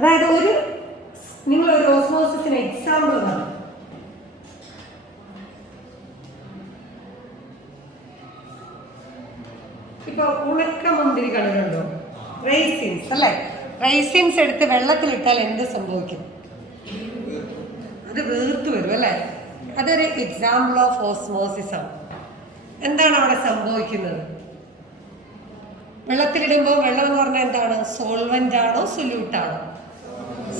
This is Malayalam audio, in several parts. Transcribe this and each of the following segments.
അതായത് നിങ്ങളൊരു ഓസ്മോസിസിന് എക്സാമ്പിൾ കാണും. ഇപ്പൊ ഉണക്കമുന്തിരി കണ്ടിട്ടുണ്ടോ? റൈസിൻസ് അല്ലേ? റൈസിൻസ് എടുത്ത് വെള്ളത്തിലിട്ടാൽ എന്ത് സംഭവിക്കും? അത് വീർത്ത് വരും അല്ലേ? അതൊരു എക്സാമ്പിൾ ഓഫ് ഓസ്മോസിസ് ആണ്. എന്താണ് അവിടെ സംഭവിക്കുന്നത്? വെള്ളത്തിലിടുമ്പോൾ വെള്ളം എന്ന് പറഞ്ഞാൽ എന്താണ്? സോൾവെന്റ് ആണോ സൊല്യൂട്ട് ആണോ?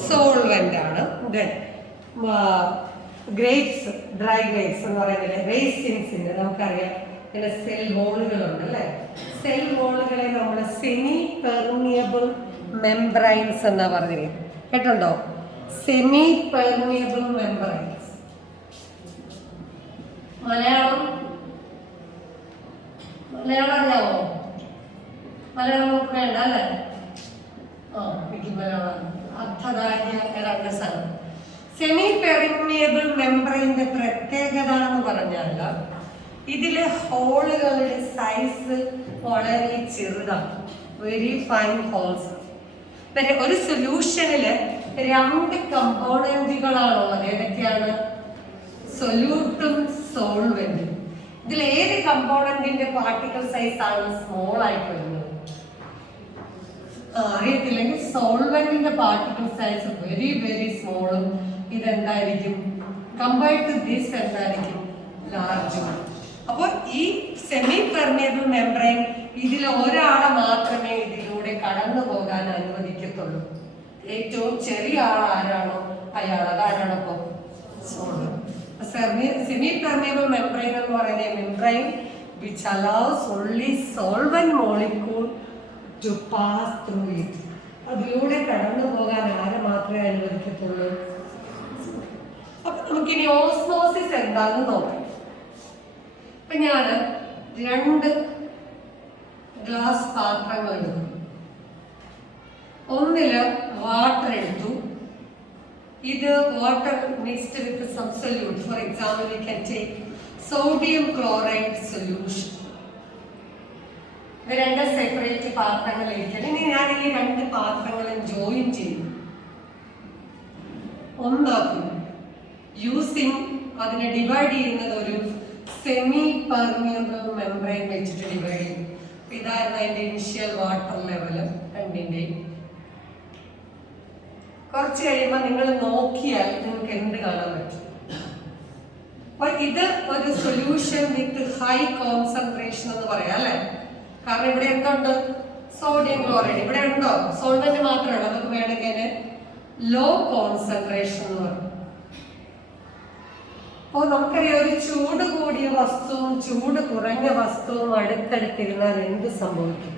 സോൾവെന്റ് ആണ്. ഗ്രേപ്സ്, ഡ്രൈ ഗ്രേപ്സ് എന്ന് പറയുന്നത് റൈസിൻസിന്റെ നമുക്കറിയാം പിന്നെ സെൽ വോളുകളുണ്ട് അല്ലേ? സെൽ വോളുകളെ നമ്മൾ സെമി പെർമിയബിൾ മെംബ്രൈൻസ് എന്നാ പറഞ്ഞത്. കേട്ടുണ്ടോ? Semi permeable membranes. മലയാളം അറിയാമോ? മലയാളം നമുക്ക് വേണ്ട അല്ലേ? എനിക്ക് മലയാളം അർത്ഥദാര്യ രണ്ട് സ്ഥലം. സെമി പെർമിയബിൾ മെംബ്രൈൻ്റെ പ്രത്യേകത എന്ന് പറഞ്ഞാൽ ഇതിലെ ഹോളുകളുടെ സൈസ് വളരെ ചെറുതാണ്. Very fine holes. ഒരു സൊല്യൂഷനില് 2 കമ്പോണന്റുകളാണുള്ളത്. ഏതൊക്കെയാണ്? സൊല്യൂട്ടും സോൾവെന്റും. ഇതിൽ ഏത് കമ്പോണന്റിന്റെ പാർട്ടിക്കിൾ സൈസ് ആണ് സ്മോൾ ആയിട്ട് വരുന്നത്? അറിയത്തില്ലെങ്കിൽ സോൾവെന്റിന്റെ പാർട്ടിക്കിൾ സൈസ് വെരി വെരി സ്മോളും ഇതെന്തായിരിക്കും? കമ്പയർഡ് ടു ദിസ് എന്തായിരിക്കും? ലാർജും. അപ്പോൾ ഈ സെമി പെർമിയബിൾ മെംബ്രെയിൻ ഇതിൽ ഒരാളെ മാത്രമേ ഇതിലൂടെ കടന്നു പോകാൻ അനുവദിക്കത്തുള്ളൂ. ഏറ്റവും ചെറിയ ആൾ ആരാണോ അയാൾ. അതാരാണ്? അപ്പോൾ സെമി പെർമിയബിൾ മെംബ്രെയിൻ എന്ന് പറയുന്ന membrane which allows only solvent molecule to pass through it. അതിലൂടെ കടന്നു പോകാൻ ആരെ മാത്രമേ അനുവദിക്കത്തുള്ളൂ? അപ്പൊ നമുക്കിനി ഓസ്മോസിസ് എന്താണെന്ന് നോക്കാം. ഇപ്പൊ ഞാൻ 2 ഗ്ലാസ് പാത്രങ്ങൾ എടുക്കും. ഒന്നില് വാട്ടർ എടുത്തു. ഇത് water mixed with some solute. For example we can take sodium chloride solution. ഇത് 2 സെപ്പറേറ്റ് പാത്രങ്ങളിലേക്ക്. ഇനി ഞാൻ ഈ 2 പാത്രങ്ങളും ജോയിൻ ചെയ്യും, ഒന്നാക്കും. യൂസിങ് അതിനെ ഡിവൈഡ് ചെയ്യുന്നത് ഒരു സെമി പെർമിയബിൾ മെംബ്രെയിൻ വെച്ചിട്ട് ഡിവൈഡ് ചെയ്യും. ഇതായിരുന്നു അതിന്റെ ഇനിഷ്യൽ വാട്ടർ ലെവല് 2ന്റെയും. കുറച്ച് കഴിയുമ്പോൾ നിങ്ങൾ നോക്കിയാൽ നിങ്ങൾക്ക് എന്ത് കാണാൻ പറ്റും? അപ്പൊ ഇത് ഒരു സൊല്യൂഷൻ വിത്ത് ഹൈ കോൺസെൻട്രേഷൻ എന്ന് പറയാം അല്ലെ? കാരണം ഇവിടെ എന്തുണ്ട്? Sodium chloride. ഇവിടെ ഉണ്ടോ? സോൾവെന്റ് മാത്രമാണ്. നമുക്ക് വേണമെങ്കിൽ ലോ കോൺസെൻട്രേഷൻ എന്ന് പറയും. അപ്പോൾ നമുക്കറിയാം ഒരു ചൂട് കൂടിയ വസ്തുവും ചൂട് കുറഞ്ഞ വസ്തുവും അടുത്തടുത്തിരുന്നാൽ എന്ത് സംഭവിക്കും?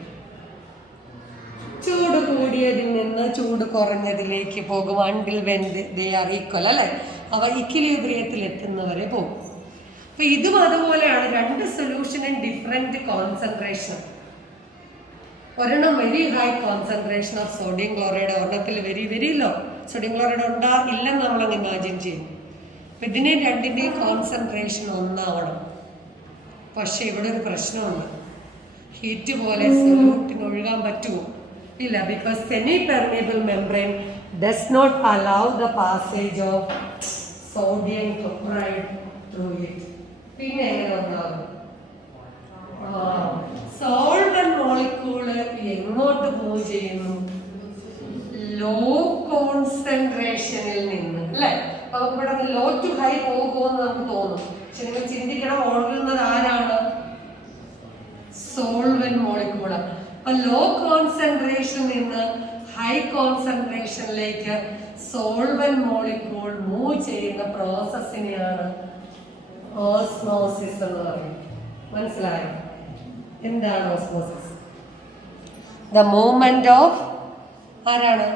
ചൂട് കൂടിയതിൽ നിന്ന് ചൂട് കുറഞ്ഞതിലേക്ക് പോകും. Until when they R equal അല്ലെ? അവ ഇക്വിലിബ്രിയത്തിൽ എത്തുന്നവരെ പോകും. അപ്പൊ ഇതും അതുപോലെയാണ്. 2 സൊല്യൂഷനും ഡിഫറെന്റ് കോൺസെൻട്രേഷൻ. ഒരെണ്ണം very high concentration of sodium chloride, ഒരെണ്ണത്തിൽ very very low. Sodium chloride ഇല്ലെന്ന് നമ്മളങ്ങ് ഇമാജിൻ ചെയ്യും. അപ്പൊ ഇതിനെ 2ന്റെയും കോൺസെൻട്രേഷൻ ഒന്നാവണം. പക്ഷെ ഇവിടെ ഒരു പ്രശ്നമുണ്ട്. ഹീറ്റ് പോലെ സൊല്യൂട്ടിന് ഒഴുകാൻ പറ്റുമോ? ഇല്ല. Because semi permeable membrane does not allow the passage of sodium chloride through it. പിന്നെ എങ്ങനെ ഉണ്ടാകും? സോൾവെന്റ് മോളിക്യൂള് എങ്ങോട്ട് മൂവ് ചെയ്യുന്നു? ലോ കോൺസെൻട്രേഷനിൽ നിന്ന് അല്ലെ? അപ്പൊ ഇവിടെ ലോ ടു ഹൈ പോകുമെന്ന് നമുക്ക് തോന്നും. പക്ഷെ നിങ്ങൾ ചിന്തിക്കണം, ഒഴുകുന്നത് ആരാണ്? Solvent molecule. അപ്പൊ ലോ കോൺസെൻട്രേഷനിൽ നിന്ന് ഹൈ കോൺസെൻട്രേഷനിലേക്ക് സോൾവെന്റ് മോളിക്യൂൾ മൂവ് ചെയ്യുന്ന പ്രോസസ്സിനെയാണ് ഓസ്മോസിസ് എന്ന് പറയുന്നത്. മനസ്സിലായോ? എന്താണ് ഓസ്മോസിസ്? ദ മൂവ്മെന്റ് ഓഫ് ആരാണ്?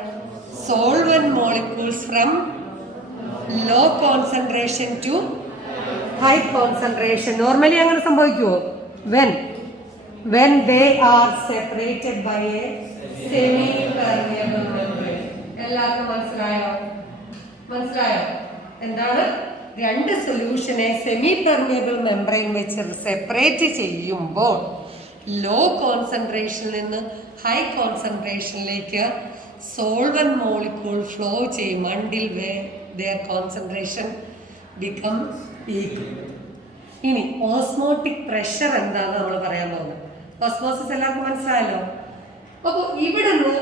Solvent molecules from low concentration to high concentration. Normally അങ്ങനെ സംഭവിക്കുമോ? when they are separated by a semi permeable membrane. എല്ലാവർക്കും മനസ്സിലായോ? എന്താണ്? 2 സൊല്യൂഷനെ സെമി പെർമിയബിൾ മെംബ്രെയിൻ വെച്ച് സെപ്പറേറ്റ് ചെയ്യുമ്പോൾ ലോ കോൺസെൻട്രേഷനിൽ നിന്ന് ഹൈ കോൺസെൻട്രേഷനിലേക്ക് സോൾവൻ മോളിക്യൂൾ ഫ്ലോ ചെയ്യും until their concentration become equal. ഇനി ഓസ്മോട്ടിക് പ്രഷർ എന്താണെന്ന് നമ്മൾ പറയാൻ പോകുന്നത്. ഓസ്മോസിസ് എല്ലാവർക്കും മനസ്സിലായല്ലോ. അപ്പോൾ ഇവിടുന്ന്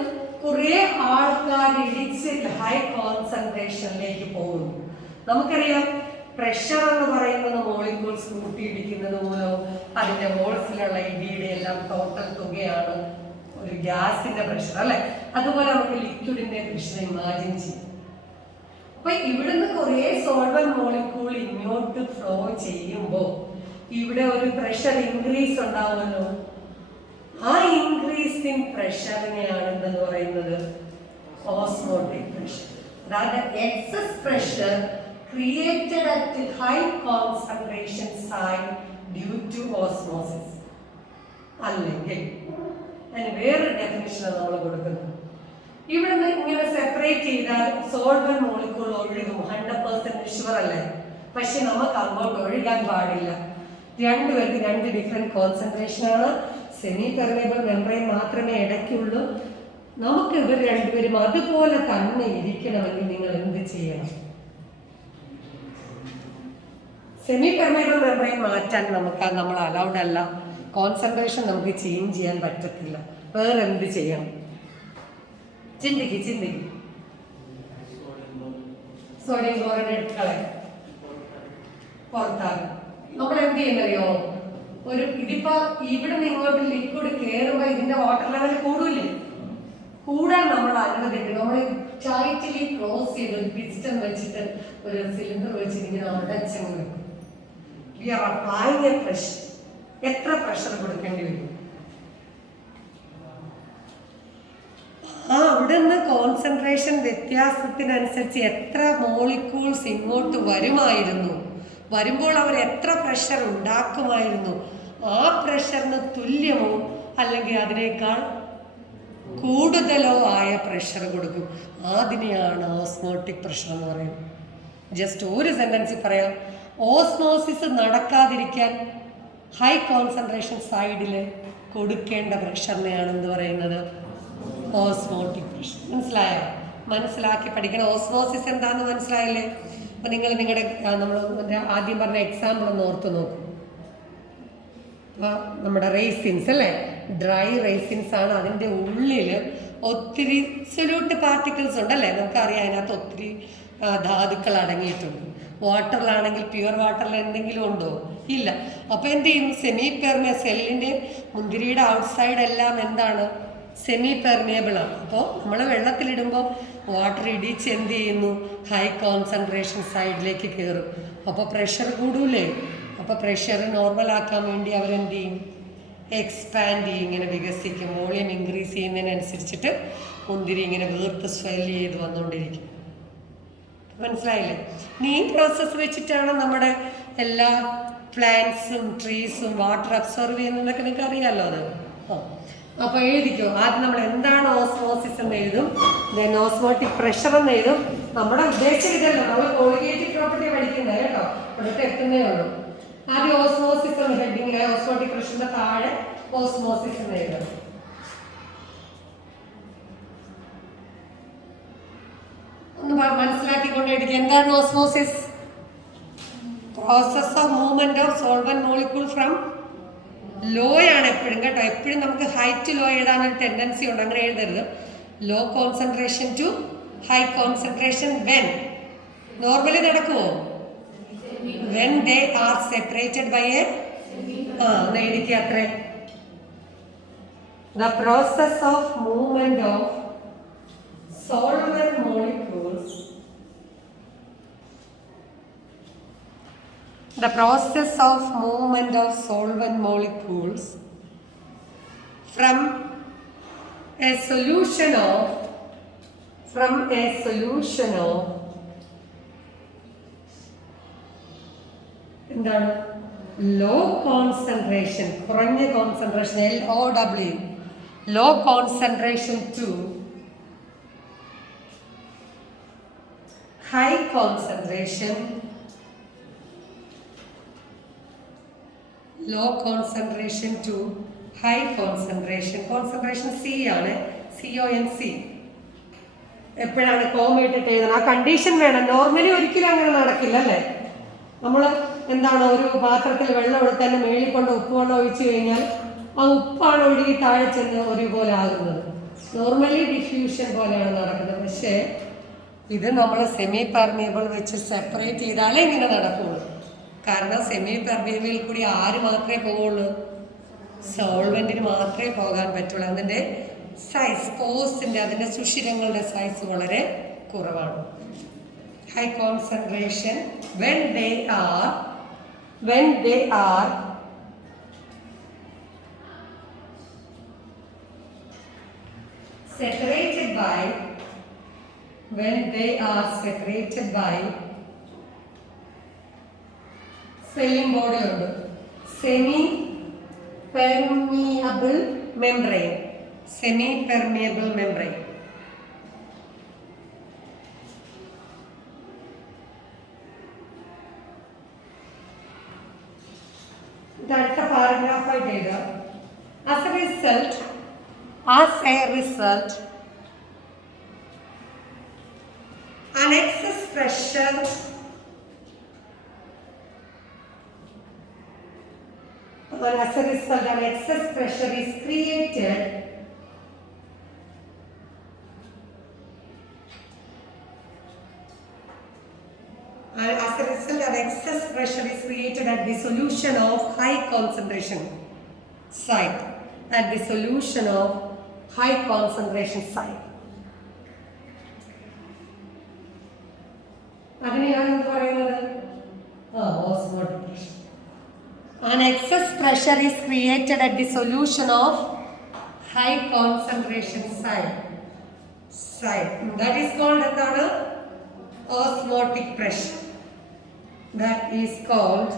കുറേ ആൾക്കാർ ഇടിച്ച് ഹൈ കോൺസെൻട്രേഷനിലേക്ക് പോകുന്നു. നമുക്കറിയാം പ്രഷർ എന്ന് പറയുന്നത് മോളിക്യൂൾസ് കൂട്ടിയിടിക്കുന്നത് മൂലവും അതിന്റെ മോൾസിലുള്ള ഇടിയുടെ എല്ലാം ടോട്ടൽ തുകയാണ് ഒരു ഗ്യാസിന്റെ പ്രഷർ അല്ലെ. അതുപോലെ നമുക്ക് ലിക്വിഡിന്റെ പ്രഷർ ഇമാജിൻ ചെയ്യും. അപ്പൊ ഇവിടുന്ന് കുറേ സോൾവൻ മോളിക്യൂൾ ഇങ്ങോട്ട് ഫ്ലോ ചെയ്യുമ്പോൾ ഇവിടെ ഒരു പ്രഷർ ഇൻക്രീസ് ഉണ്ടാവുമല്ലോ. ആ ഇൻക്രീസ് ഇൻ പ്രഷറിനെയാണ് എന്തെന്ന് പറയുന്നത് ഓസ്മോട്ടിക് പ്രഷർ. അതായത് excess pressure created at high concentration side due to osmosis. അല്ലെങ്കിൽ അതിന് വേറൊരു ഡെഫിനിഷനാണ് നമ്മൾ കൊടുക്കുന്നത്. ഇവിടുന്ന് ഇങ്ങനെ സെപ്പറേറ്റ് ചെയ്താൽ സോൾവൻ മോളിക്യൂൾ ഒഴുകും, 100% ഷുവർ അല്ലേ. പക്ഷെ നമുക്ക് അങ്ങോട്ട് ഒഴുകാൻ പാടില്ല. രണ്ടുപേർക്ക് രണ്ട് ഡിഫറെന്റ് കോൺസെൻട്രേഷൻ ആണ്. സെമി പെർമിയബിൾ മെംബ്രെയിൻ മാത്രമേ ഇടയ്ക്കുള്ളൂ. നമുക്ക് ഇവർ രണ്ടുപേരും അതുപോലെ തന്നെ ഇരിക്കണമെങ്കിൽ നിങ്ങൾ എന്ത് ചെയ്യണം? സെമി പെർമിയബിൾ മെംബ്രെയിൻ മാറ്റാൻ നമ്മൾ അലൗഡ് അല്ല. കോൺസെൻട്രേഷൻ നമുക്ക് ചേഞ്ച് ചെയ്യാൻ പറ്റത്തില്ല. വേറെ എന്ത് ചെയ്യണം? ചിന്തിക്ക്. സോഡിയം ക്ലോറൈഡ് എടുക്കളെ പുറത്താകും. നമ്മൾ എന്ത് ചെയ്യുന്നറിയോ? ഇതിപ്പോ ഇവിടെ നിന്ന് ഇങ്ങോട്ട് ലിക്വിഡ് കയറുമ്പോ ഇതിന്റെ വാട്ടർ ലെവൽ കൂടൂല്ലേ? കൂടാൻ നമ്മൾ അനുവദിക്കും. നമ്മൾ ടൈറ്റ്ലി ക്ലോസ് ചെയ്ത് ഒരു പിസ്റ്റൺ വെച്ചിട്ട് ഒരു സിലിണ്ടർ വെച്ചിട്ട് ഇങ്ങനെ അടച്ചങ്ങ് വെക്കും. We are applying a pressure. എത്ര പ്രഷർ കൊടുക്കേണ്ടി വരും? അവിടെ നിന്ന് കോൺസെൻട്രേഷൻ വ്യത്യാസത്തിനനുസരിച്ച് എത്ര മോളിക്യൂൾസ് ഇങ്ങോട്ട് വരുമ്പോൾ അവർ എത്ര പ്രഷർ ഉണ്ടാക്കുമായിരുന്നു? ആ പ്രഷറിന് തുല്യമോ അല്ലെങ്കിൽ അതിനേക്കാൾ കൂടുതലോ ആയ പ്രഷർ കൊടുക്കും. അതിനെയാണ് ഓസ്മോട്ടിക് പ്രഷർ എന്ന് പറയുന്നത്. ജസ്റ്റ് ഒരു സെന്റൻസിൽ പറയാം. ഓസ്മോസിസ് നടക്കാതിരിക്കാൻ ഹൈ കോൺസെൻട്രേഷൻ സൈഡിൽ കൊടുക്കേണ്ട പ്രഷറിനെയാണ് എന്ത് പറയുന്നത്? Osmotic pressure. മനസ്സിലായോ? മനസ്സിലാക്കി പഠിക്കണം. ഓസ്മോസിസ് എന്താണെന്ന് മനസ്സിലായില്ലേ? അപ്പം നിങ്ങൾ നമ്മൾ ആദ്യം പറഞ്ഞ എക്സാമ്പിൾ ഒന്ന് ഓർത്ത് നോക്കും. അപ്പോൾ നമ്മുടെ റേസിൻസ് അല്ലേ, ഡ്രൈ റേസിൻസ് ആണ്. അതിൻ്റെ ഉള്ളിൽ ഒത്തിരി സൊല്യൂട്ട് പാർട്ടിക്കിൾസ് ഉണ്ടല്ലേ, നമുക്കറിയാം. അതിനകത്ത് ഒത്തിരി ധാതുക്കൾ അടങ്ങിയിട്ടുണ്ട്. വാട്ടറിലാണെങ്കിൽ പ്യുവർ വാട്ടറിൽ എന്തെങ്കിലും ഉണ്ടോ? ഇല്ല. അപ്പോൾ എന്ത് ചെയ്യും? സെമി പെർമിയ സെല്ലിൻ്റെ മുന്തിരിയുടെ ഔട്ട്സൈഡ് എല്ലാം എന്താണ്? സെമി പെർമിയബിൾ ആണ്. അപ്പോൾ നമ്മൾ വെള്ളത്തിലിടുമ്പോൾ വാട്ടർ ഇടിച്ച് എന്ത് ചെയ്യുന്നു? ഹൈ കോൺസെൻട്രേഷൻ സൈഡിലേക്ക് കയറും. അപ്പോൾ പ്രഷർ കൂടൂലേ? അപ്പോൾ പ്രഷർ നോർമലാക്കാൻ വേണ്ടി അവരെന്ത് ചെയ്യും? എക്സ്പാൻഡ് ചെയ്യും, ഇങ്ങനെ വികസിക്കും. വോളിയം ഇൻക്രീസ് ചെയ്യുന്നതിനനുസരിച്ചിട്ട് മുന്തിരി ഇങ്ങനെ വീർത്ത് സ്വെൽ ചെയ്ത് വന്നുകൊണ്ടിരിക്കും. മനസ്സിലായില്ലേ? ഈ പ്രോസസ്സ് വെച്ചിട്ടാണ് നമ്മുടെ എല്ലാ പ്ലാന്റ്സും ട്രീസും വാട്ടർ അബ്സോർവ് ചെയ്യുന്നതൊക്കെ നിങ്ങൾക്ക് അറിയാമല്ലോ. അത് അപ്പോൾ എഴുതിക്കോ. ആദ്യം നമ്മൾ എന്താണ് ഓസ്മോസിസ് എന്ന് എഴുതും, ദെൻ ഓസ്മോട്ടിക് പ്രഷർ എന്ന് എഴുതും. നമ്മുടെ ഉദ്ദേശം ഇതല്ല, നമ്മൾ കോളിഗേറ്റീവ് പ്രോപ്പർട്ടി പഠിക്കുന്നത് കേട്ടോ, ഇവിടുത്തെ എത്തുന്നേ ഉള്ളൂ. ആദ്യം ഓസ്മോസിസ് എന്ന് ഹെഡിങ്, ഓസ്മോട്ടിക് പ്രഷറിന്റെ താഴെ ഓസ്മോസിസ് എന്ന് എഴുതും. ഒന്ന് മനസ്സിലാക്കിക്കൊണ്ട് എഴുതിക്കുക. എന്താണ് osmosis? Process of movement of solvent molecule from low ആണ് എപ്പോഴും കേട്ടോ. എപ്പോഴും നമുക്ക് ഹൈറ്റ് ലോ എഴുതാനൊരു ടെൻഡൻസി ഉണ്ട്, അങ്ങനെ എഴുതരുത്. Low concentration to high concentration when normally നടക്കുമോ? When they are separated by a എഴുതിക്കുക അത്രേ. The process of movement of solvent molecules, the process of movement of solvent molecules from a solution of എന്താണ്? ലോ കോൺസെൻട്രേഷൻ, കുറഞ്ഞ concentration, LOW, low concentration to high concentration, low concentration to high concentration. Concentration C ആണ്, CONC, എപ്പോഴാണ് കോമ ഇട്ടിട്ട് എഴുതണം, ആ കണ്ടീഷൻ വേണം. നോർമലി ഒരിക്കലും അങ്ങനെ നടക്കില്ല അല്ലേ. നമ്മൾ എന്താണ് ഒരു പാത്രത്തിൽ വെള്ളം എടുത്താൽ മേളിൽ കൊണ്ട് ഉപ്പുവെള്ളം ഒഴിച്ചു കഴിഞ്ഞാൽ ആ ഉപ്പാണ് ഒഴുകി താഴെ ചെന്ന് ഒരുപോലെ ആകുന്നത്. നോർമലി ഡിഫ്യൂഷൻ പോലെയാണ് നടക്കുന്നത്. പക്ഷേ ഇത് നമ്മൾ സെമി പെർമിയബിൾ വെച്ച് സെപ്പറേറ്റ് ചെയ്താലേ ഇങ്ങനെ നടക്കുകയുള്ളൂ. കാരണം സെമി പെർമിയബിളിൽ കൂടി ആര് മാത്രമേ പോവുള്ളൂ? സോൾവെന്റിന് മാത്രമേ പോകാൻ പറ്റുള്ളൂ. അതിൻ്റെ സൈസ്, പോസിൻ്റെ അതിൻ്റെ സുഷിരങ്ങളുടെ സൈസ് വളരെ കുറവാണ്. High concentration when they are separated by spelling ബോർഡിലുണ്ട് semi permeable membrane. Semi permeable membrane അടുത്ത പാരഗ്രാഫായിട്ട് എഴുതാം. As a result, an excess pressure is created at the solution of high concentration site. അതിനെയാണ് എന്ത് പറയുന്നത്? Osmotic pressure. An excess pressure is created at the solution of high concentration site. That is called എന്താണ്? Osmotic pressure. That is called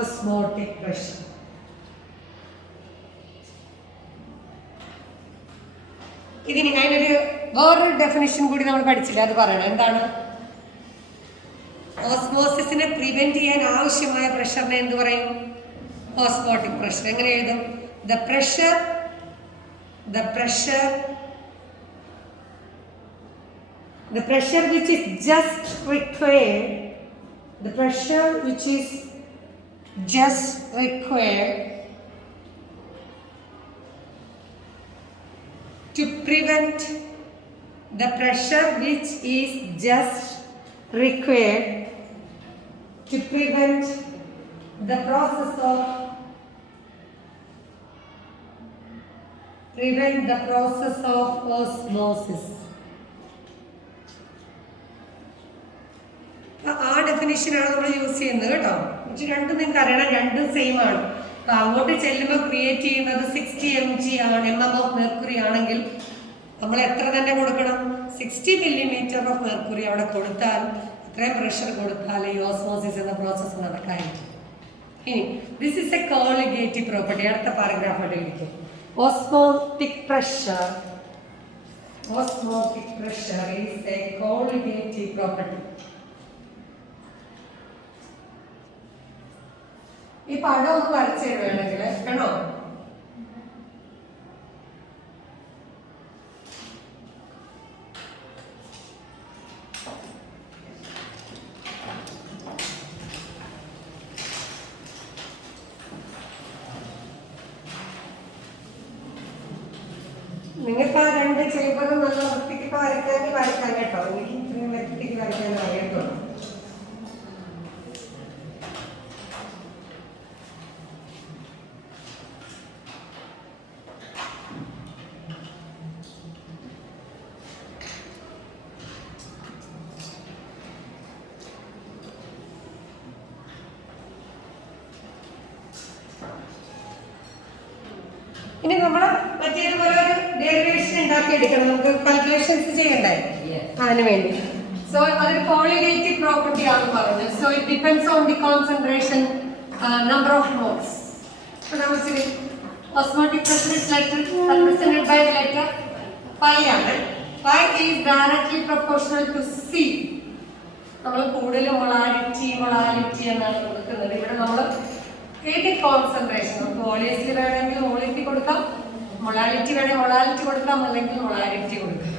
osmotic pressure. ഇതിന് അതിനൊരു വേറൊരു ഡെഫിനിഷൻ കൂടി നമ്മൾ പഠിച്ചില്ല, അത് പറയണം. എന്താണ്? ഓസ്മോസിസിനെ പ്രിവെന്റ് ചെയ്യാൻ ആവശ്യമായ പ്രഷറിനെ എന്ത് പറയും? Osmotic pressure. എങ്ങനെ എഴുതും? The pressure which is just required to prevent the pressure which is just required to prevent the process of osmosis. ആ ഡെഫിനിഷനാണ് നമ്മൾ യൂസ് ചെയ്യുന്നത് കേട്ടോ. പക്ഷെ രണ്ടും നിങ്ങൾക്ക് അറിയണം, രണ്ടും സെയിം ആണ്. അപ്പൊ അങ്ങോട്ട് ചെല്ലുമ്പോൾ ക്രിയേറ്റ് ചെയ്യുന്നത് 60 mg ആണ്, mm ഓഫ് മെർക്കുറി ആണെങ്കിൽ നമ്മൾ എത്ര തന്നെ കൊടുക്കണം? 60 millimeter ഓഫ് മെർക്കുറി അവിടെ കൊടുത്താൽ, അത്രയും പ്രഷർ കൊടുത്താൽ ഈ ഓസ്മോസിസ് എന്ന പ്രോസസ്സ് നടക്കാതിരിക്കും. ഇനി this is A colligative property. അടുത്ത പാരഗ്രാഫായിട്ട് ഇരിക്കും. Osmotic pressure is A colligative property. ഈ പടം ഒന്ന് വരച്ച് വേണമെങ്കിൽ വേണോ? നിങ്ങൾക്ക് ആ രണ്ട് ചെയ്യുമ്പോഴും നല്ല വൃത്തിക്ക് വരയ്ക്കാൻ കേട്ടോ. എനിക്ക് ഇത്രയും വൃത്തിക്ക് വരയ്ക്കാൻ അറിയത്തുള്ളൂ. ഇനി നമ്മൾ മറ്റേതുപോലെ ഒരു ഡെറിവേഷൻ ഉണ്ടാക്കിയെടുക്കണം. നമുക്ക് കാൽക്കുലേഷൻസ് ചെയ്യണ്ടേ അതിന് വേണ്ടി. സോ അതൊരു കോളിഗേറ്റീവ് പ്രോപ്പർട്ടി ആണ് പറഞ്ഞത്. So it depends on the concentration number of moles. Osmotic pressure is represented by the letter pi ആണ്. Pi is directly proportional to C. നമ്മൾ കൂടുതൽ മൊളാലിറ്റി എന്നാണ് കൊടുക്കുന്നത്. ഇവിടെ നമ്മൾ ഏത് കോൺസെൻട്രേഷൻ, നമുക്ക് വോളിയത്തിൽ വേണമെങ്കിൽ വോളിയത്തിൽ കൊടുക്കാം, മൊളാലിറ്റി വേണേൽ മൊളാലിറ്റി കൊടുക്കാം, അല്ലെങ്കിൽ മൊളാലിറ്റി കൊടുക്കാം.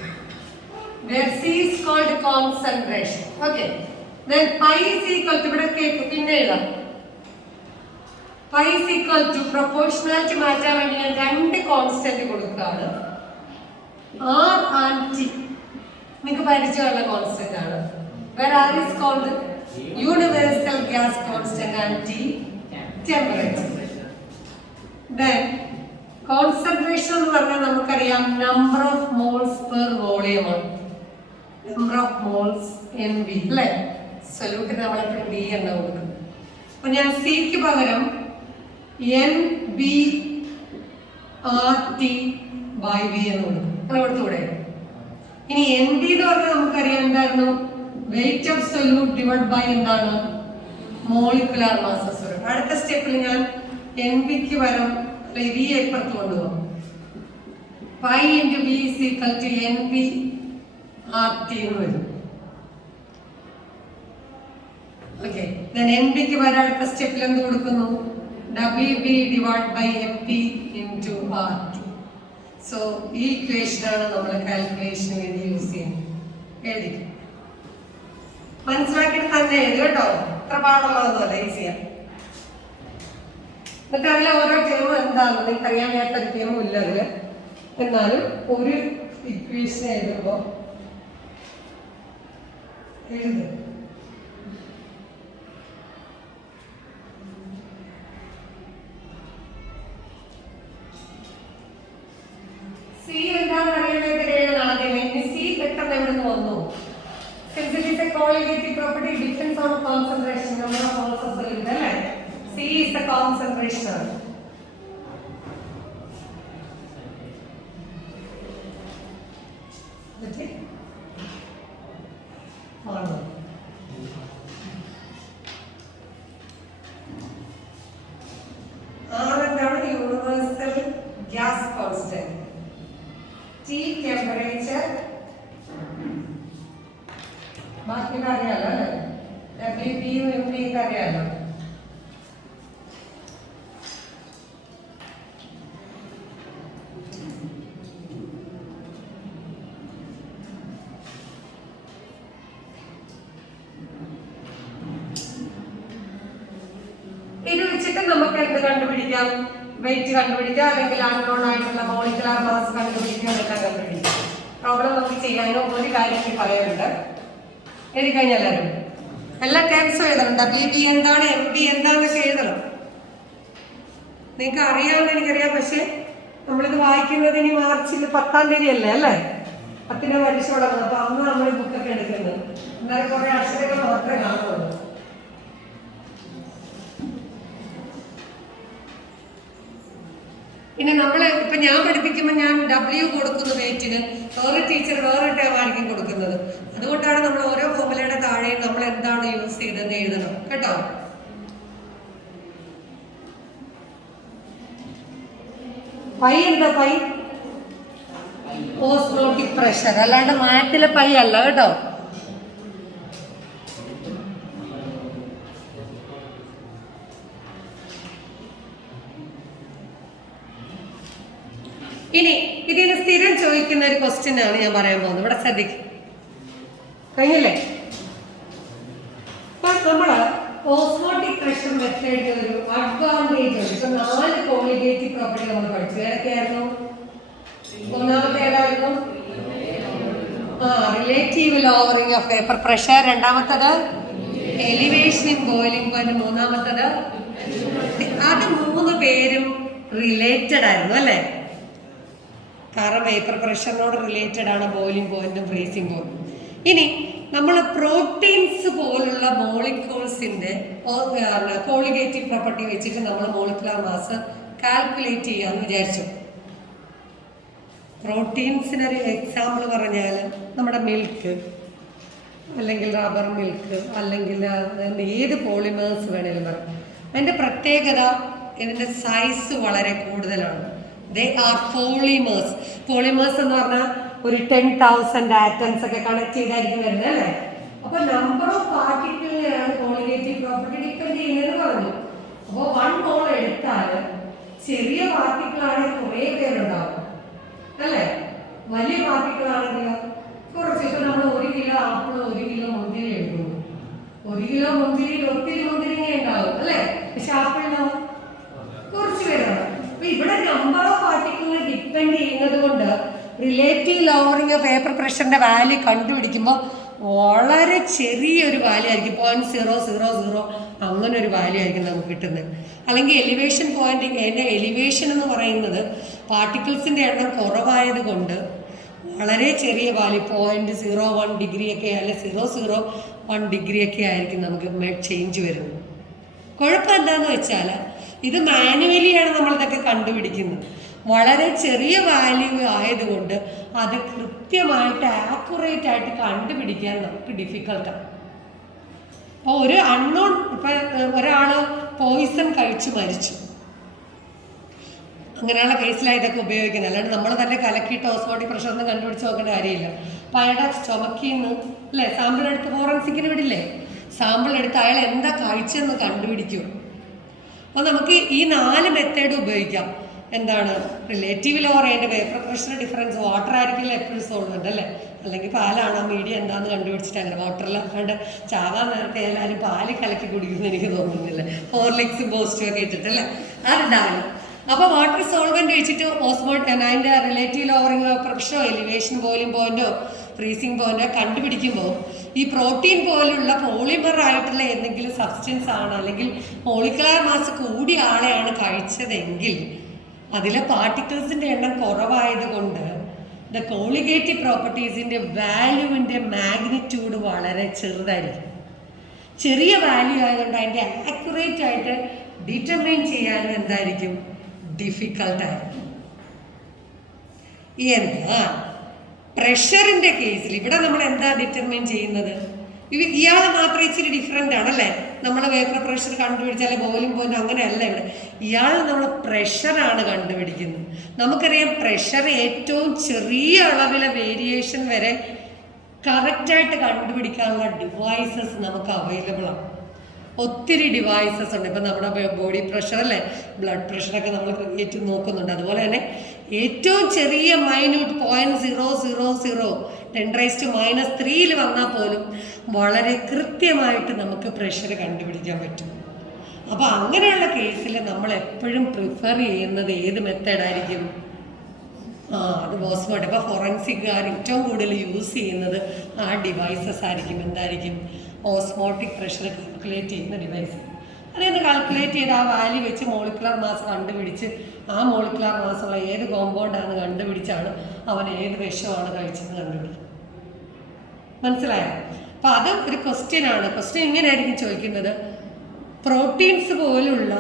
Where C is called concentration. Okay. Then pi is equal to ഇവിടെ കേക്ക് പിന്നെ എഴുതാം. Pi is equal to proportionality മാറ്റാൻ വേണ്ടി ഞാൻ രണ്ട് കോൺസ്റ്റന്റ് കൊടുക്കുകയാണ്. R and T. നിങ്ങൾക്ക് പരിചയമുള്ള കോൺസ്റ്റന്റ് ആണ്. Where R is called universal gas constant and T temperature. Then concentration എന്ന് പറഞ്ഞാൽ നമുക്കറിയാം number of moles per volume ആണ്. നമ്പർ ഓഫ് മോൾസ് NV അല്ലേ? സൊല്യൂട്ടിന് നമ്മളെപ്പോഴും B എന്ന് കൊടുക്കും. അപ്പൊ ഞാൻ സിക്ക് പകരം NBRT/V എന്ന് കൊടുക്കും. അങ്ങനെ കൊടുത്തുകൂടെ? ഇനി NB എന്ന് പറഞ്ഞാൽ നമുക്കറിയാം എന്തായിരുന്നു? Weight of solute divide by എന്താണ്? Molecular masses. അടുത്ത സ്റ്റെപ്പിൽ ഞാൻ NBക്ക് പകരം V ഇപ്പുറത്ത് കൊണ്ടുപോകും. Pi into V is equal to NBRT എന്ന് വരും. ഓക്കെ. then NBക്ക് പകരം അടുത്ത സ്റ്റെപ്പിൽ എന്ത് കൊടുക്കുന്നു? WB divided by FP into RT. So ഈ ഇക്വേഷനാണ് നമ്മൾ കാൽക്കുലേഷന് വേണ്ടി യൂസ് ചെയ്യുന്നത്. എഴുതി മനസ്സിലാക്കിയിട്ട് തന്നെ എഴുതി കേട്ടോ. അത്ര പാടുള്ളതൊന്നുമല്ല, ഈസിയാണ്. എന്നിട്ട് അതിലെ ഓരോ ടേമും എന്താണെന്ന് നിങ്ങൾക്ക് അറിയാൻ വേണ്ടൊരു ടേമും ഇല്ല അതിൽ. എന്നാലും ഒരു ഇക്വേഷൻ എഴുതുമ്പോൾ എഴുതുക. സി എന്താണെന്ന് അറിയാൻ വേണ്ടി എഴുതണം ആദ്യമേ. സി പെട്ടെന്ന് എവിടെ നിന്ന് വന്നു? Since it is a colligative property, it depends on concentration, number of moles of solute, അല്ലേ? C is the concentration. Okay? Follow. R എന്താണ്? Universal gas constant. T temperature. ബാക്കിയൊക്കെ അറിയാലോ അല്ലേ? WBയും MBയൊക്കെ അറിയാലോ. ഇത് വെച്ചിട്ട് നമുക്ക് എന്ത് കണ്ടുപിടിക്കാം? വെയിറ്റ് കണ്ടുപിടിക്കാം, അല്ലെങ്കിൽ അൺനോൺ ആയിട്ടുള്ള മോളിക്കുലാർ മാസ് കണ്ടുപിടിക്കാം, എല്ലാം കണ്ടുപിടിക്കാം. പ്രോബ്ലം നമുക്ക് ചെയ്യാനോ ഒരു കാര്യം എനിക്ക് പറയാനുണ്ട്. എഴുതി കഴിഞ്ഞാൽ എല്ലാവരും എല്ലാ ടേംസും എഴുതണം. WB എന്താണ്, MB എന്താന്നൊക്കെ എഴുതണം. നിങ്ങൾക്ക് അറിയാമെന്ന് എനിക്കറിയാം, പക്ഷെ നമ്മളിത് വായിക്കുന്നത് ഇനി മാർച്ചിൽ 10-ാം തീയതി അല്ലേ? 10-ന് പരീക്ഷ തുടങ്ങുന്നത്. അപ്പൊ അന്ന് നമ്മൾ ബുക്കൊക്കെ എടുക്കുന്നത്. എന്നാലും കുറെ അക്ഷരങ്ങൾ മാത്രമേ കാണുള്ളൂ. പിന്നെ ഇപ്പൊ ഞാൻ പഠിപ്പിക്കുമ്പോൾ ഞാൻ W കൊടുക്കുന്ന വെയിറ്റിന്, വേറെ ടീച്ചർ വേറെ ടേമായിരിക്കും കൊടുക്കുന്നത്. അതുകൊണ്ടാണ് നമ്മൾ ഓരോ ഫോർമുലയുടെ താഴെയും നമ്മൾ എന്താണ് യൂസ് ചെയ്തതെന്ന് എഴുതണം കേട്ടോ. പൈ എന്താ? പൈ ഓസ്മോട്ടിക് പ്രഷർ, അല്ലാണ്ട് മാറ്റിലെ പൈ അല്ല കേട്ടോ. ഇനി ഇതിന് സ്ഥിരം ചോദിക്കുന്ന ഒരു ക്വസ്റ്റ്യൻ ആണ് ഞാൻ പറയാൻ പോകുന്നത്. ഇവിടെ ശ്രദ്ധിക്കും. കഴിഞ്ഞില്ലേ? നമ്മള് ഓസ്മോട്ടിക് പ്രഷർ മെത്തേഡിന്റെ ഒരു അഡ്വാൻറ്റേജ് ഉണ്ട്. ഇപ്പൊ 4 കോളിഗേറ്റീവ് പ്രോപ്പർട്ടി നമ്മൾ പഠിച്ചു. ഏതൊക്കെയായിരുന്നു? ഒന്നാമത്തെ ഏതായിരുന്നു? Relative lowering of vapour pressure. രണ്ടാമത്തത് എലിവേഷൻ ഇൻ ബോയിലിംഗ് പോയിന്റ്. മൂന്നാമത്തത് അത് 3 പേരും റിലേറ്റഡ് ആയിരുന്നു അല്ലേ? കാരണം വേപ്പർ പ്രഷറിനോട് റിലേറ്റഡ് ആണ് ബോയിലിംഗ് പോയിന്റും ഫ്രീസിംഗ് പോയിന്റും. ഇനി നമ്മൾ പ്രോട്ടീൻസ് പോലുള്ള മോളിക്യൂൾസിന്റെ കോളിഗേറ്റീവ് പ്രോപ്പർട്ടി വെച്ചിട്ട് നമ്മൾ മോളിക്കുലാർ മാസ് കാൽക്കുലേറ്റ് ചെയ്യാന്ന് വിചാരിച്ചു. പ്രോട്ടീൻസിനൊരു എക്സാമ്പിൾ പറഞ്ഞാൽ നമ്മുടെ മിൽക്ക്, അല്ലെങ്കിൽ റബ്ബർ മിൽക്ക്, അല്ലെങ്കിൽ ഏത് പോളിമേഴ്സ് വേണേലും പറയാം. അതിൻ്റെ പ്രത്യേകത ഇതിൻ്റെ സൈസ് വളരെ കൂടുതലാണ്. They are polymers. Polymers എന്ന് പറഞ്ഞാൽ ഒരു 10,000 ആറ്റംസ് ഒക്കെ കണക്ട് ചെയ്തായിരിക്കും വരുന്നത് അല്ലേ? അപ്പൊ നമ്പർ ഓഫ് പാർട്ടിക്കിളിനെയാണ് കോളിഗേറ്റീവ് പ്രോപ്പർട്ടി ഡിപ്പെൻഡ് ചെയ്യുന്നതെന്ന് പറഞ്ഞു. അപ്പോൾ 1 മോൾ എടുത്താൽ ചെറിയ പാർട്ടിക്കിൾ ആണെങ്കിൽ കുറേ പേരുണ്ടാവും. വലിയ പാർട്ടിക്കിൾ ആണെങ്കിലോ കുറച്ച്, ഇപ്പൊ നമ്മൾ 1 കിലോ ആപ്പിൾ 1 കിലോ മുന്തിരി എടുക്കുന്നു. 1 കിലോ മുന്തിരിയിൽ ഒത്തിരി മുന്തിരിങ്ങ ഉണ്ടാവും അല്ലേ, പക്ഷെ ആപ്പിളിനോ കുറച്ച് പേരാണ്. അപ്പൊ ഇവിടെ നമ്പർ ഓഫ് പാർട്ടിക്കിളിനെ ഡിപ്പെൻഡ് ചെയ്യുന്നത് കൊണ്ട് റിലേറ്റീവ് ലോവറിങ് ഓഫ് പേപ്പർ പ്രഷറിന്റെ വാല്യൂ കണ്ടുപിടിക്കുമ്പോൾ വളരെ ചെറിയൊരു വാല്യൂ ആയിരിക്കും, 0.000 അങ്ങനെ ഒരു വാല്യൂ ആയിരിക്കും നമുക്ക് കിട്ടുന്നത്. അല്ലെങ്കിൽ എലിവേഷൻ പോയിന്റ്, അതിൻ്റെ എലിവേഷൻ എന്ന് പറയുന്നത് പാർട്ടിക്കിൾസിൻ്റെ എണ്ണം കുറവായത് കൊണ്ട് വളരെ ചെറിയ വാല്യൂ 0.01 ഡിഗ്രി ഒക്കെ അല്ലെങ്കിൽ 0.01 ഡിഗ്രി ഒക്കെ ആയിരിക്കും നമുക്ക് ചേഞ്ച് വരുന്നത്. കുഴപ്പം എന്താണെന്ന് വെച്ചാൽ ഇത് മാനുവലിയാണ് നമ്മളിതൊക്കെ കണ്ടുപിടിക്കുന്നത്. വളരെ ചെറിയ വാല്യൂ ആയതുകൊണ്ട് അത് കൃത്യമായിട്ട് ആക്യുറേറ്റ് ആയിട്ട് കണ്ടുപിടിക്കാൻ നമുക്ക് ഡിഫിക്കൽട്ടാണ്. അപ്പോൾ ഒരു അൺനോൺ, ഇപ്പം ഒരാൾ പോയിസൺ കഴിച്ച് മരിച്ചു, അങ്ങനെയുള്ള കേസിലാണ് ഇതൊക്കെ ഉപയോഗിക്കുന്നത്. അല്ലാണ്ട് നമ്മൾ തന്നെ കലക്കിയിട്ട് ഓസ്മോട്ടിക് പ്രഷർ ഒന്നും കണ്ടുപിടിച്ച് നോക്കേണ്ട കാര്യമില്ല. അപ്പോൾ അയാളുടെ സ്റ്റൊമക്കിൽ നിന്ന് അല്ലേ സാമ്പിൾ എടുത്ത് ഫോറൻസിക്കിന് വിടില്ലേ, സാമ്പിൾ എടുത്ത് അയാൾ എന്താ കഴിച്ചെന്ന് കണ്ടുപിടിക്കും. അപ്പോൾ നമുക്ക് ഈ 4 മെത്തേഡ് ഉപയോഗിക്കാം. എന്താണ് റിലേറ്റീവ് ലോവർ അതിൻ്റെ വേപ്പർ പ്രഷർ ഡിഫറൻസ്, വാട്ടർ ആയിരിക്കില്ല എപ്പോഴും സോൾവെൻ്റ് അല്ലേ, അല്ലെങ്കിൽ പാലാണ് ആ മീഡിയം എന്താണെന്ന് കണ്ടുപിടിച്ചിട്ട് അങ്ങനെ വാട്ടറിൽ അല്ലാണ്ട് ചാകാൻ നേരത്തെ എല്ലാവരും പാല് കലക്കി കുടിക്കുമെന്ന് എനിക്ക് തോന്നുന്നില്ല, ഹോർലിക്സും ബൂസ്റ്റും ഒക്കെ ഇട്ടിട്ടല്ലേ അതുണ്ടാവില്ല. അപ്പോൾ വാട്ടർ സോൾവെൻ്റ് വെച്ചിട്ട് അതിൻ്റെ റിലേറ്റീവ് ലോവറിങ് പ്രഷറോ എലിവേഷൻ ബോയിലിംഗ് പോയിന്റോ ഫ്രീസിങ് പോയിന്റോ കണ്ടുപിടിക്കുമ്പോൾ ഈ പ്രോട്ടീൻ പോലുള്ള പോളിമർ ആയിട്ടുള്ള എന്തെങ്കിലും സബ്സ്റ്റൻസ് ആണ് അല്ലെങ്കിൽ മോളിക്കുലാർ മാസ് കൂടിയ ആളെയാണ് കഴിച്ചതെങ്കിൽ അതിലെ പാർട്ടിക്കിൾസിൻ്റെ എണ്ണം കുറവായതുകൊണ്ട് ദ കോളിഗേറ്റീവ് പ്രോപ്പർട്ടീസിൻ്റെ വാല്യൂവിൻ്റെ മാഗ്നിറ്റ്യൂഡ് വളരെ ചെറുതായിരിക്കും. ചെറിയ വാല്യൂ ആയതുകൊണ്ട് അതിൻ്റെ ആക്യുറേറ്റ് ആയിട്ട് ഡിറ്റർമൈൻ ചെയ്യാനും എന്തായിരിക്കും, ഡിഫിക്കൽട്ടായിരിക്കും. എന്നാൽ പ്രഷറിൻ്റെ കേസിൽ ഇവിടെ നമ്മൾ എന്താ ഡിറ്റർമൈൻ ചെയ്യുന്നത്, ഇയാൾ മാത്രം ഇച്ചിരി ഡിഫറെൻ്റ് ആണല്ലേ, നമ്മൾ വേപ്പർ പ്രഷർ കണ്ടുപിടിച്ചാലേ ബോയിലിംഗ് പോയിന്റ് അങ്ങനെയല്ല ഇവിടെ, ഇയാൾ നമ്മൾ പ്രഷറാണ് കണ്ടുപിടിക്കുന്നത്. നമുക്കറിയാം പ്രഷർ ഏറ്റവും ചെറിയ അളവിലെ വേരിയേഷൻ വരെ കറക്റ്റായിട്ട് കണ്ടുപിടിക്കാനുള്ള ഡിവൈസസ് നമുക്ക് അവൈലബിൾ ആണ്. ഒത്തിരി ഡിവൈസസ് ഉണ്ട്. ഇപ്പം നമ്മുടെ ബോഡി പ്രഷർ അല്ലേ, ബ്ലഡ് പ്രഷറൊക്കെ നമ്മൾ ക്രിയേറ്റ് നോക്കുന്നുണ്ട്. അതുപോലെ തന്നെ ഏറ്റവും ചെറിയ മൈന്യൂട്ട് 0.000 10⁻³ വന്നാൽ പോലും വളരെ കൃത്യമായിട്ട് നമുക്ക് പ്രഷർ കണ്ടുപിടിക്കാൻ പറ്റും. അപ്പോൾ അങ്ങനെയുള്ള കേസിൽ നമ്മൾ എപ്പോഴും പ്രിഫർ ചെയ്യുന്നത് ഏത് മെത്തേഡായിരിക്കും, അത് ഓസ്മോട്ടിക്. അപ്പോൾ ഫോറൻസിക്കുകാർ ഏറ്റവും കൂടുതൽ യൂസ് ചെയ്യുന്നത് ആ ഡിവൈസസ് ആയിരിക്കും. എന്തായിരിക്കും, ഓസ്മോട്ടിക് പ്രഷർ കാൽക്കുലേറ്റ് ചെയ്യുന്ന ഡിവൈസ്. അതായത് കാൽക്കുലേറ്റ് ചെയ്ത് ആ വാല്യൂ വെച്ച് മോളിക്കുലർ മാസ് കണ്ടുപിടിച്ച് ആ മോളിക്കുലർ മാസുള്ള ഏത് കോമ്പൗണ്ടാണെന്ന് കണ്ടുപിടിച്ചാണ് അവൻ ഏത് വിഷമാണ് കഴിച്ചതെന്ന് കണ്ടുപിടിക്കും. മനസ്സിലായോ? അപ്പം അത് ഒരു ക്വസ്റ്റ്യനാണ്. ക്വസ്റ്റ്യൻ ഇങ്ങനെയായിരിക്കും ചോദിക്കുന്നത്, പ്രോട്ടീൻസ് പോലുള്ള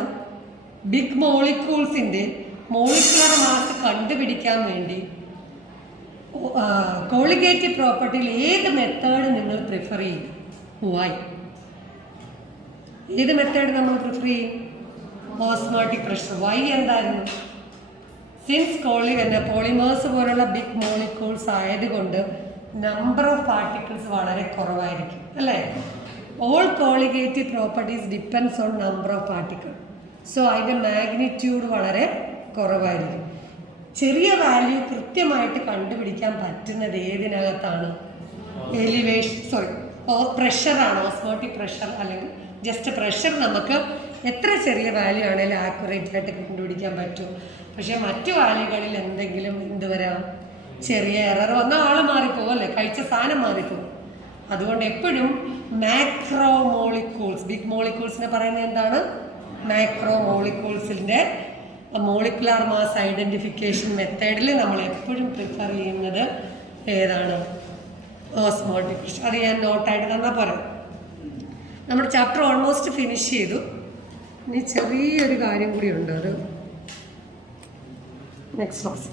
ബിഗ് മോളിക്യൂൾസിൻ്റെ മോളിക്കുലർ മാസ് കണ്ടുപിടിക്കാൻ വേണ്ടി കോളിഗേറ്റീവ് പ്രോപ്പർട്ടിയിൽ ഏത് മെത്തേഡ് നിങ്ങൾ പ്രിഫർ ചെയ്യും, വൈ? ഏത് മെത്തേഡ് നമ്മൾ പ്രിഫർ ചെയ്യും? Osmotic pressure. വൈ എന്തായിരുന്നു? സിൻസ് പോളിമേഴ്സ് പോലുള്ള ബിഗ് മോളിക്യൂൾസ് ആയതുകൊണ്ട് നമ്പർ ഓഫ് പാർട്ടിക്കിൾസ് വളരെ കുറവായിരിക്കും അല്ലേ. All colligative properties depends on number of particle. So അതിൻ്റെ മാഗ്നിറ്റ്യൂഡ് വളരെ കുറവായിരിക്കും. ചെറിയ വാല്യൂ കൃത്യമായിട്ട് കണ്ടുപിടിക്കാൻ പറ്റുന്നത് ഏതിനകത്താണ്? പ്രഷറാണ്. ഓസ്മോട്ടിക് പ്രഷർ അല്ലെങ്കിൽ ജസ്റ്റ് പ്രഷർ നമുക്ക് എത്ര ചെറിയ വാല്യൂ ആണെങ്കിലും ആക്യുറേറ്റ് ആയിട്ട് കണ്ടുപിടിക്കാൻ പറ്റും. പക്ഷേ മറ്റു വാല്യൂകളിൽ എന്തെങ്കിലും എന്ത് വരാം, ചെറിയ എറർ വന്നാൽ ആൾ മാറിപ്പോകും അല്ലേ, കഴിച്ച സാധനം മാറിപ്പോകും. അതുകൊണ്ട് എപ്പോഴും മാക്രോ മോളിക്യൂൾസ്, ബിഗ് മോളിക്യൂൾസിനെ പറയുന്നത് എന്താണ്, മാക്രോ മോളിക്യൂൾസിൻ്റെ മോളിക്കുലാർ മാസ് ഐഡൻറ്റിഫിക്കേഷൻ മെത്തേഡിൽ നമ്മൾ എപ്പോഴും പ്രിഫർ ചെയ്യുന്നത് ഏതാണ്? Osmotic pressure. അത് ഞാൻ നോട്ടായിട്ട് തന്നാൽ പോരാ. നമ്മുടെ ചാപ്റ്റർ ഓൾമോസ്റ്റ് ഫിനിഷ് ചെയ്തു. ഇനി ചെറിയൊരു കാര്യം കൂടി ഉണ്ട്, അത് നെക്സ്റ്റ് ക്ലാസ്.